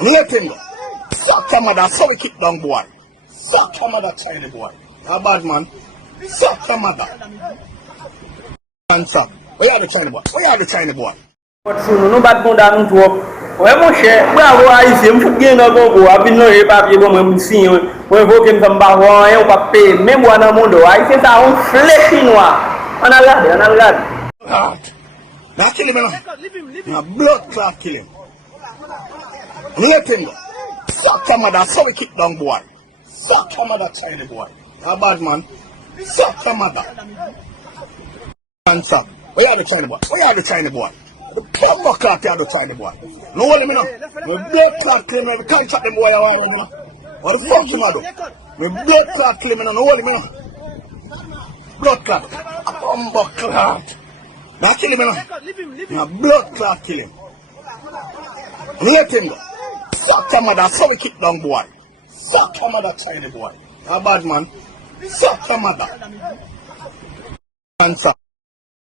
Let him go. Fuck your mother, so we kick down boy. Fuck your mother, China boy. A bad man. Fuck your mother. Answer. Where are the China boy? Where are the China boy? But soon, no bad bond down to work. When we share, we are ayisyen foot gain no go. I've been no paper you when see you. When working from back one, you pay. Même one amundo. Ayisyen ça on flexing wa. On a regard. God. Now kill him now. Now blood clot kill him. Let him go. Fuck your mother, so we kick down boy. Fuck your mother, China boy. A bad man. Fuck your mother. Answer. Where are the China boy? Where are the China boy? The plumber clock here, the China boy. No worry me now. My blood clot claim me, we can't chat them boy around me now. What the fuck you do? My blood clot claim me now, no worry me now. Blood clot. A plumber clot. Now kill him now. Now blood clot kill him. Let him go. Fuck your mother, so we kick down boy. Fuck your mother, China boy. A bad man. Fuck your mother. Answer.